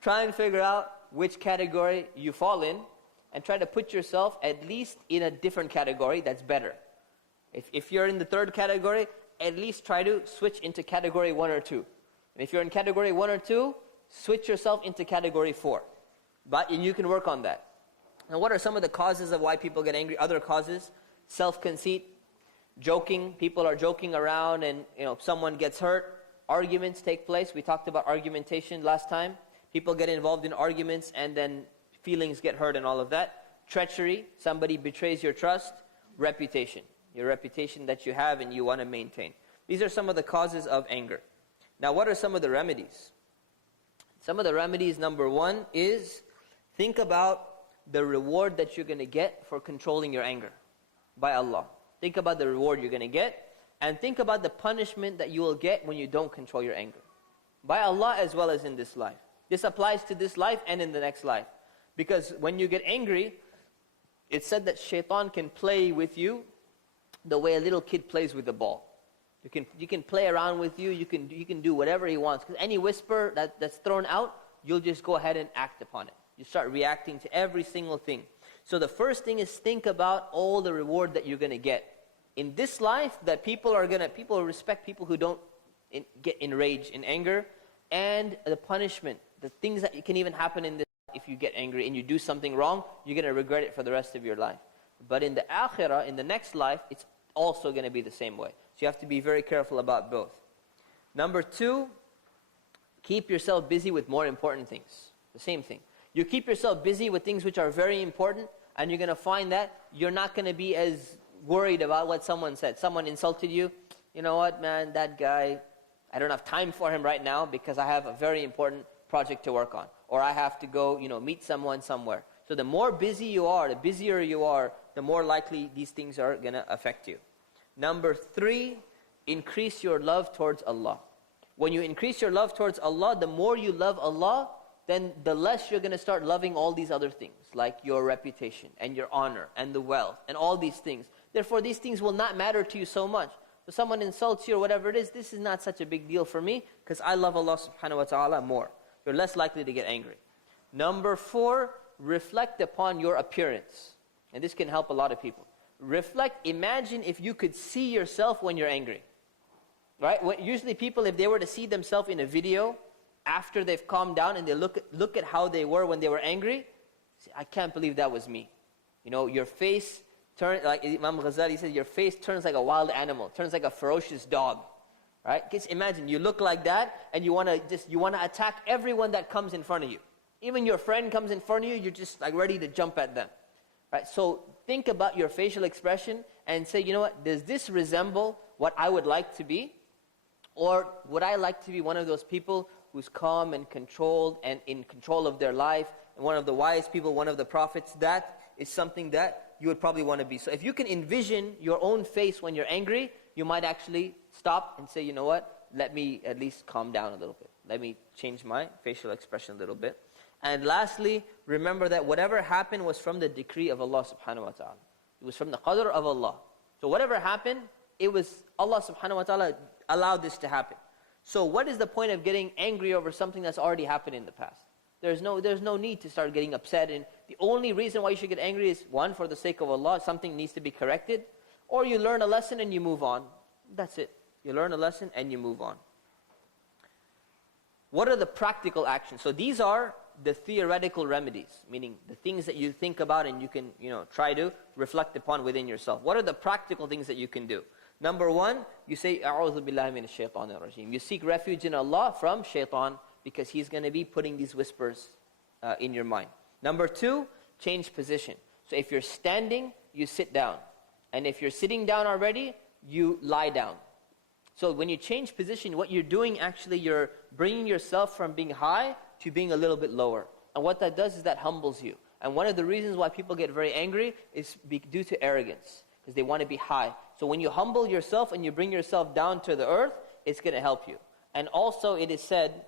Try and figure out which category you fall in and try to put yourself at least in a different category that's better. If you're in the third category, at least try to switch into category 1 or 2. And if you're in category 1 or 2, switch yourself into category 4. And you can work on that. And what are some of the causes of why people get angry? Other causes: self-conceit, joking. People are joking around and someone gets hurt. Arguments take place. We talked about argumentation last time. People get involved in arguments and then feelings get hurt and all of that. Treachery, somebody betrays your trust. Reputation, your reputation that you have and you want to maintain. These are some of the causes of anger. Now, what are some of the remedies? Some of the remedies, number 1, is think about the reward that you're going to get for controlling your anger by Allah. Think about the reward you're going to get, and think about the punishment that you will get when you don't control your anger. By Allah as well as in this life. This applies to this life and in the next life. Because when you get angry, it's said that shaitan can play with you the way a little kid plays with the ball. You can play around with you. You can do whatever he wants. Because any whisper that's thrown out, you'll just go ahead and act upon it. You start reacting to every single thing. So the first thing is think about all the reward that you're going to get in this life. That people respect people who don't get enraged in anger, and the punishment, the things that can even happen in this. If you get angry and you do something wrong, you're going to regret it for the rest of your life. But in the akhirah, in the next life, it's also going to be the same way. So you have to be very careful about both. Number 2, keep yourself busy with more important things. The same thing. You keep yourself busy with things which are very important, and you're going to find that you're not going to be as worried about what someone said. Someone insulted you. You know what, man, that guy, I don't have time for him right now because I have a very important project to work on. Or I have to go, meet someone somewhere. So the more busy you are, the busier you are, the more likely these things are going to affect you. Number 3, increase your love towards Allah. When you increase your love towards Allah, the more you love Allah, then the less you're going to start loving all these other things, like your reputation and your honor and the wealth and all these things. Therefore, these things will not matter to you so much. If someone insults you or whatever it is, this is not such a big deal for me because I love Allah subhanahu wa ta'ala more. You're less likely to get angry. Number 4, reflect upon your appearance. And this can help a lot of people. Imagine if you could see yourself when you're angry. Right? Usually people, if they were to see themselves in a video after they've calmed down and they look at how they were when they were angry, say, I can't believe that was me. Your face turns, like Imam Ghazali says, your face turns like a wild animal, turns like a ferocious dog. Right? Just imagine you look like that and you want to attack everyone that comes in front of you. Even your friend comes in front of you, you're just like ready to jump at them. Right? So think about your facial expression and say, you know what, does this resemble what I would like to be? Or would I like to be one of those people who's calm and controlled and in control of their life, and one of the wise people, one of the prophets? That is something that you would probably want to be. So if you can envision your own face when you're angry, you might actually stop and say, you know what, let me at least calm down a little bit. Let me change my facial expression a little bit. And lastly, remember that whatever happened was from the decree of Allah subhanahu wa ta'ala. It was from the qadr of Allah. So whatever happened, it was Allah subhanahu wa ta'ala allowed this to happen. So what is the point of getting angry over something that's already happened in the past? There's no need to start getting upset. And the only reason why you should get angry is, one, for the sake of Allah, something needs to be corrected, or you learn a lesson and you move on. That's it. You learn a lesson and you move on. What are the practical actions? So these are the theoretical remedies, meaning the things that you think about and you can, try to reflect upon within yourself. What are the practical things that you can do? Number 1, you say, A'udhu billahi minash shaitanir rajim. You seek refuge in Allah from shaitan because he's going to be putting these whispers in your mind. Number 2, change position. So if you're standing, you sit down. And if you're sitting down already, you lie down. So when you change position, what you're doing actually, you're bringing yourself from being high to being a little bit lower. And what that does is that humbles you. And one of the reasons why people get very angry is due to arrogance, because they want to be high. So when you humble yourself and you bring yourself down to the earth, it's going to help you. And also it is said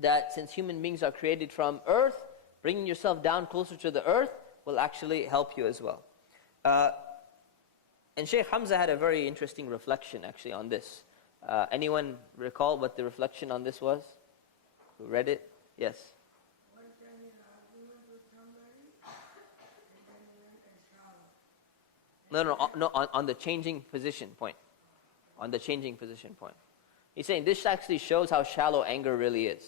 that since human beings are created from earth, bringing yourself down closer to the earth will actually help you as well. And Shaykh Hamza had a very interesting reflection actually on this. Anyone recall what the reflection on this was? Who read it? Yes. One time in an argument with somebody, and then he went and showered. No, on the changing position point. On the changing position point. He's saying this actually shows how shallow anger really is.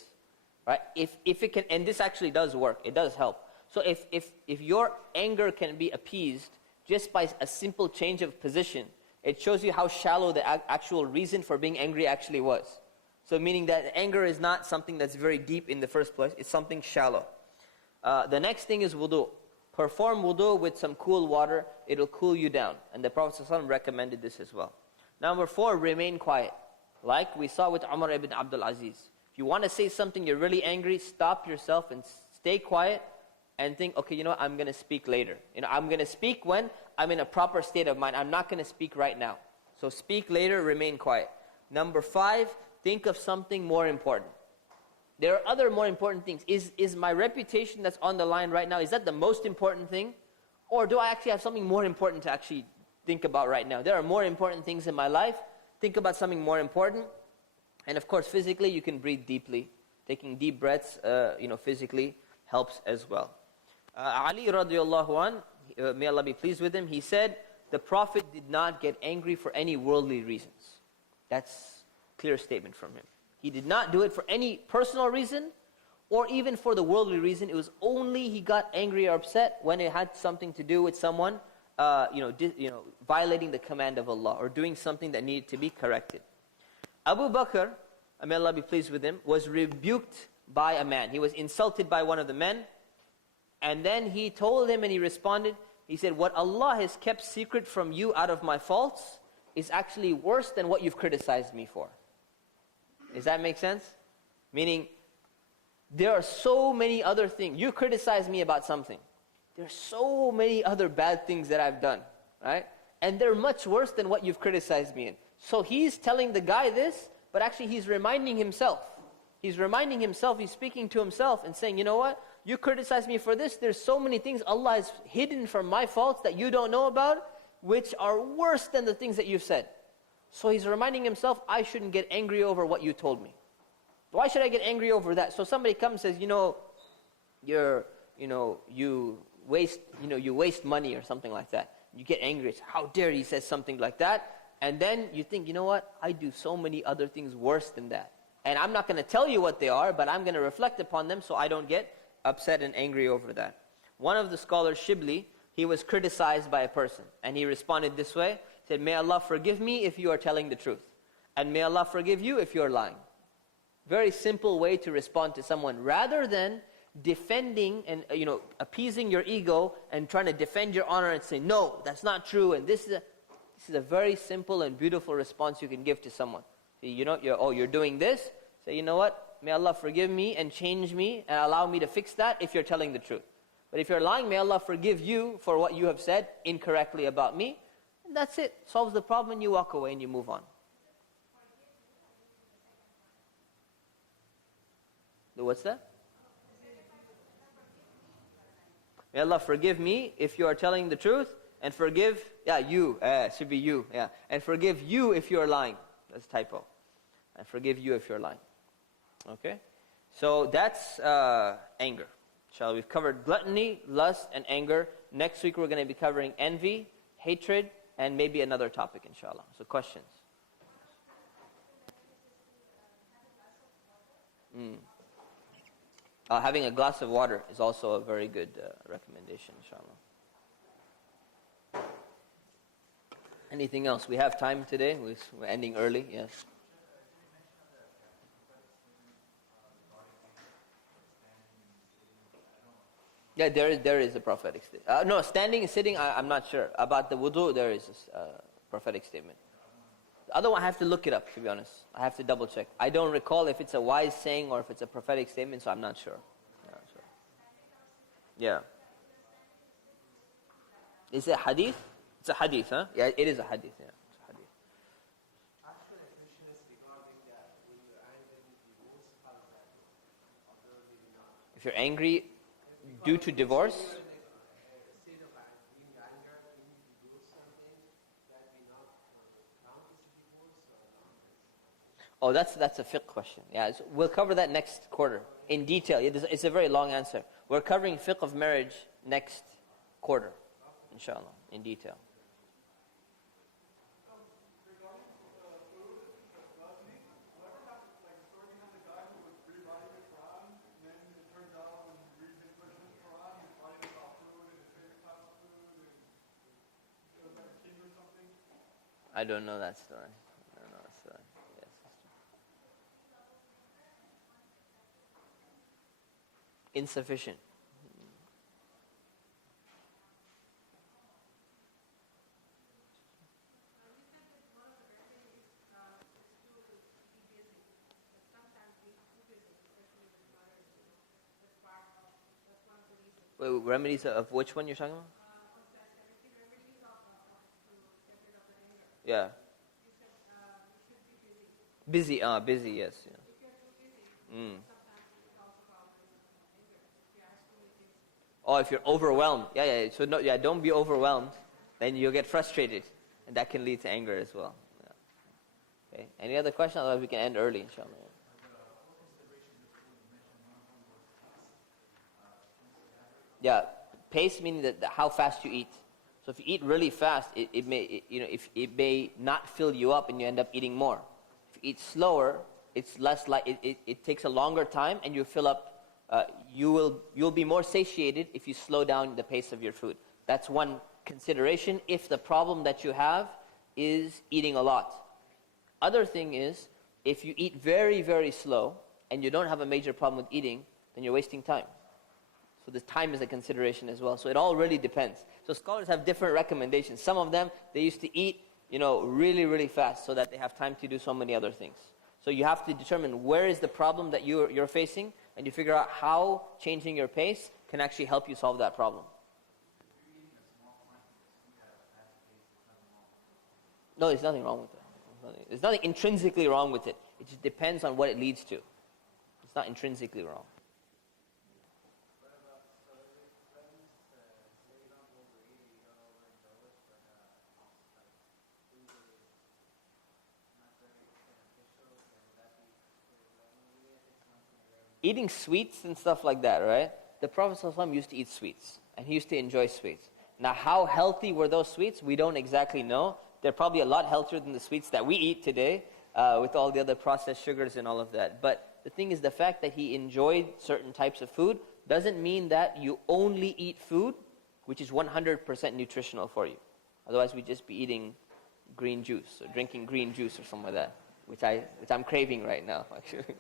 Right? If it can, and this actually does work, it does help. So if your anger can be appeased just by a simple change of position, it shows you how shallow the actual reason for being angry actually was. So meaning that anger is not something that's very deep in the first place, it's something shallow. The next thing is wudu. Perform wudu with some cool water, it'll cool you down. And the Prophet ﷺ recommended this as well. Number 4, remain quiet. Like we saw with Umar ibn Abdul Aziz. If you want to say something, you're really angry, stop yourself and stay quiet and think, okay, I'm going to speak later. I'm going to speak when I'm in a proper state of mind. I'm not going to speak right now. So speak later, remain quiet. Number 5, think of something more important. There are other more important things. Is my reputation that's on the line right now, is that the most important thing? Or do I actually have something more important to actually think about right now? There are more important things in my life. think about something more important. And of course, physically, you can breathe deeply. Taking deep breaths, physically helps as well. Ali radiallahu an, may Allah be pleased with him, he said, the Prophet did not get angry for any worldly reasons. That's a clear statement from him. He did not do it for any personal reason, or even for the worldly reason. It was only he got angry or upset when it had something to do with someone, violating the command of Allah, or doing something that needed to be corrected. Abu Bakr, may Allah be pleased with him, was rebuked by a man. He was insulted by one of the men, and then he told him and he responded, he said, what Allah has kept secret from you out of my faults is actually worse than what you've criticized me for. Does that make sense? Meaning, there are so many other things. You criticize me about something. There are so many other bad things that I've done, right? And they're much worse than what you've criticized me in. So he's telling the guy this, but actually he's reminding himself. He's reminding himself, he's speaking to himself and saying, you know what? You criticize me for this. There's so many things Allah has hidden from my faults that you don't know about, which are worse than the things that you've said. So he's reminding himself, I shouldn't get angry over what you told me. Why should I get angry over that? So somebody comes and says, you waste money or something like that. You get angry. It's, how dare he says something like that? And then you think, you know what? I do so many other things worse than that. And I'm not going to tell you what they are, but I'm going to reflect upon them so I don't get upset and angry over that. One of the scholars, Shibli, he was criticized by a person. And he responded this way. He said, may Allah forgive me if you are telling the truth. And may Allah forgive you if you are lying. Very simple way to respond to someone. Rather than defending and appeasing your ego and trying to defend your honor and say, no, that's not true. And this is a very simple and beautiful response you can give to someone. You're doing this. Say, you know what? May Allah forgive me and change me and allow me to fix that if you're telling the truth. But if you're lying, may Allah forgive you for what you have said incorrectly about me. And that's it. Solves the problem and you walk away and you move on. What's that? May Allah forgive me if you are telling the truth, and forgive, you, should be you, and forgive you if you are lying. That's a typo. And forgive you if you're lying. Okay? So that's anger. We've covered gluttony, lust, and anger. Next week we're going to be covering envy, hatred, and maybe another topic, inshallah. So questions? Having a glass of water is also a very good recommendation, inshallah. Anything else? We have time today. We're ending early, yes. Yeah, there is a prophetic statement. No, standing and sitting, I'm not sure. About the wudu, there is a prophetic statement. The other one, I have to look it up, to be honest. I have to double check. I don't recall if it's a wise saying or if it's a prophetic statement, so I'm not sure. Yeah. Is it a hadith? It's a hadith, huh? Yeah, it is a hadith, yeah. It's a hadith. Actually, a question is regarding that when you're angry, divorce, how is that? Alternately not. If you're angry due to divorce? Instead of being anger, when you divorce something, that be not count as a divorce or not? Oh, that's a fiqh question. Yeah, we'll cover that next quarter in detail. It's a very long answer. We're covering fiqh of marriage next quarter, inshallah, in detail. I don't know that story. Yes. Insufficient. Wait, remedies of which one you're talking about? Yeah. Busy, yes. Yeah. Oh, if you're overwhelmed. Yeah. So don't be overwhelmed. Then you'll get frustrated. And that can lead to anger as well. Okay. Any other questions? Otherwise, we can end early, inshallah. Yeah, pace meaning that how fast you eat. So if you eat really fast, if it may not fill you up and you end up eating more. If you eat slower, it's less like it takes a longer time and you fill up. You'll be more satiated if you slow down the pace of your food. That's one consideration if the problem that you have is eating a lot. Other thing is, if you eat very, very slow and you don't have a major problem with eating, then you're wasting time. So the time is a consideration as well. So it all really depends. So scholars have different recommendations. Some of them, they used to eat, really, really fast so that they have time to do so many other things. So you have to determine where is the problem that you're facing, and you figure out how changing your pace can actually help you solve that problem. No, there's nothing wrong with it. There's nothing intrinsically wrong with it. It just depends on what it leads to. It's not intrinsically wrong. Eating sweets and stuff like that, right? The Prophet ﷺ used to eat sweets, and he used to enjoy sweets. Now, how healthy were those sweets? We don't exactly know. They're probably a lot healthier than the sweets that we eat today, with all the other processed sugars and all of that. But the thing is, the fact that he enjoyed certain types of food doesn't mean that you only eat food which is 100% nutritional for you. Otherwise, we'd just be eating green juice, or drinking green juice or something like that, which I'm craving right now, actually.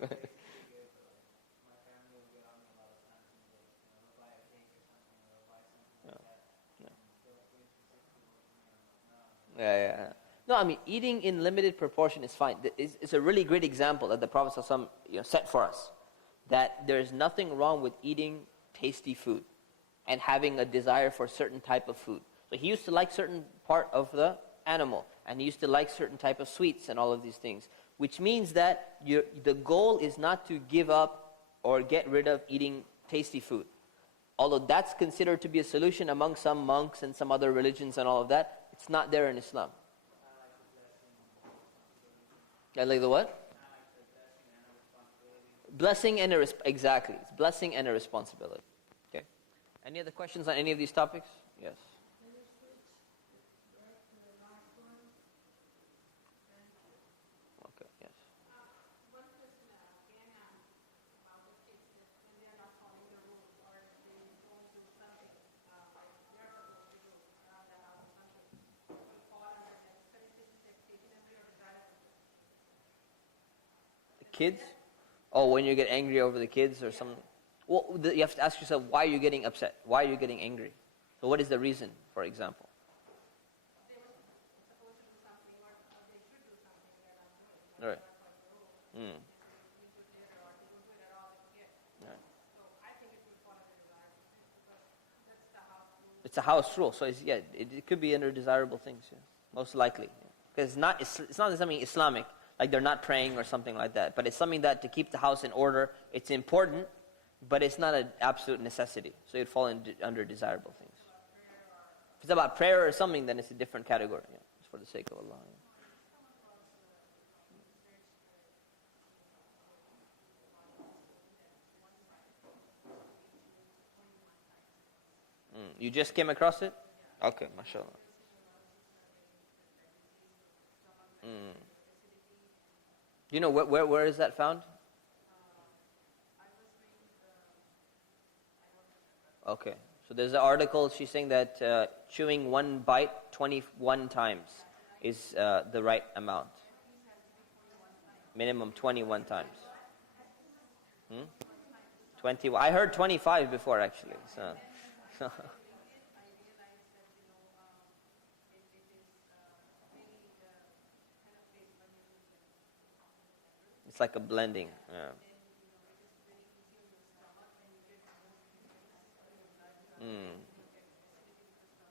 Yeah. No, I mean, eating in limited proportion is fine. It's a really great example that the Prophet ﷺ, set for us. That there's nothing wrong with eating tasty food and having a desire for a certain type of food. So he used to like certain part of the animal, and he used to like certain type of sweets and all of these things, which means that the goal is not to give up or get rid of eating tasty food. Although that's considered to be a solution among some monks and some other religions and all of that, it's not there in Islam. Like the what? Blessing and exactly. It's blessing and a responsibility. Okay. Any other questions on any of these topics? Yes. Okay. Yes. One question again about the kids that when they are not following the rules or they don't do something like they're supposed to do around the house or something, will fall under that. Spirituality is taking them or desirable. The kids? Oh, when you get angry over the kids or something? Well, you have to ask yourself, why are you getting upset? Why are you getting angry? So what is the reason, for example? They were supposed to do something or they should do something they're not doing. Right. You put there or they don't do it at all and get. Right. So I think it would fall under desirable things because that's the house rule. It's a house rule, so it could be under desirable things, most likely. Because it's not something Islamic, like they're not praying or something like that, but it's something that to keep the house in order, it's important, but it's not an absolute necessity, so it'd fall under desirable things. If it's about prayer or something, then it's a different category. It's for the sake of Allah. You just came across it? Okay, mashallah. You know where is that found? Okay, so there's an article, she's saying that chewing one bite 21 times is the right amount. Minimum 21 times. 20. I heard 25 before actually. So. It's like a blending. Yeah.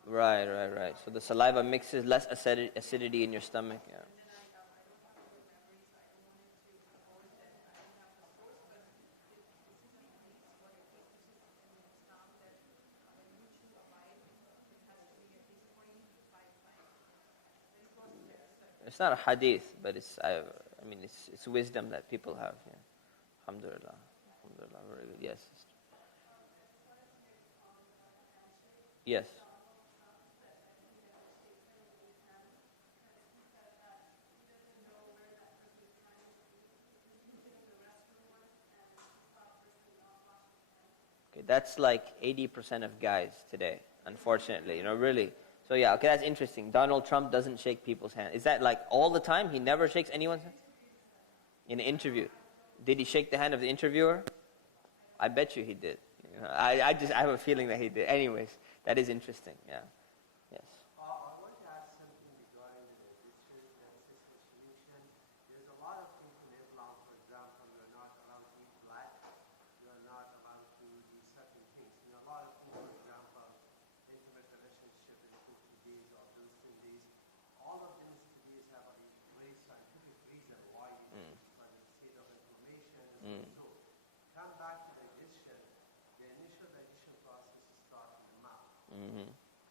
Right. So the saliva mixes less acidity in your stomach. Yeah. It's not a hadith, but I mean, it's wisdom that people have. Yeah. Alhamdulillah. Alhamdulillah. Very good. Yes. Sister. Yes. Okay, that's like 80% of guys today, unfortunately. Really. So yeah, okay, that's interesting. Donald Trump doesn't shake people's hands. Is that like all the time? He never shakes anyone's hand? In an interview. Did he shake the hand of the interviewer? I bet you he did. I have a feeling that he did. Anyways, that is interesting. Yeah. Yes. I want to ask something regarding the district and system solution. There's a lot of things in Islam, for example, you're not allowed to eat black, you're not allowed to do certain things. A lot of things, for example, intimate relationship in 50 days or those 10 days, all of these studies have a very scientific reason why you do it, because of the state of inflammation and so. Come back to digestion, the initial digestion process starts in the mouth. Mm-hmm.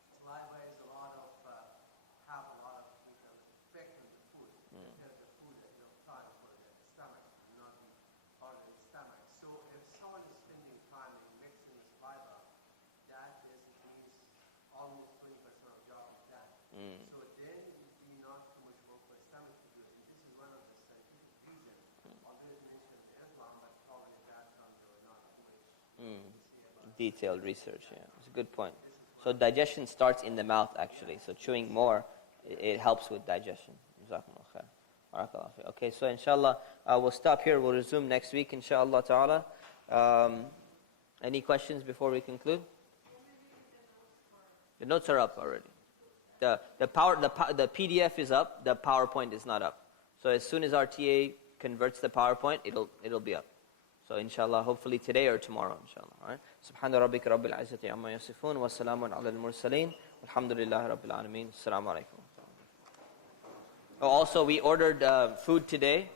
Saliva is have a lot of effect on the food. Because the food is time for the stomach, not part of the stomach. So if someone is spending time in mixing the saliva, that means almost 20% of job is done. So then you not too much work for the stomach to do it. And this is one of the scientific reasons. Although it mentions the Islam, but probably that comes or not too much. Detailed research, yeah. It's a good point. So digestion starts in the mouth, actually. So chewing more, it helps with digestion. Jazakumullah khair. Barakallahu fi. Okay, so inshallah, we'll stop here. We'll resume next week, inshallah ta'ala. Any questions before we conclude? The notes are up already. The PDF is up. The PowerPoint is not up. So as soon as RTA converts the PowerPoint, it'll be up. So inshallah, hopefully today or tomorrow, inshallah. All right. Subhana rabbika rabbil izzati amma yasifun wa salamun ala al-mursaleen. Alhamdulillahi rabbil alameen. Assalamu alaikum. Oh, also, we ordered food today.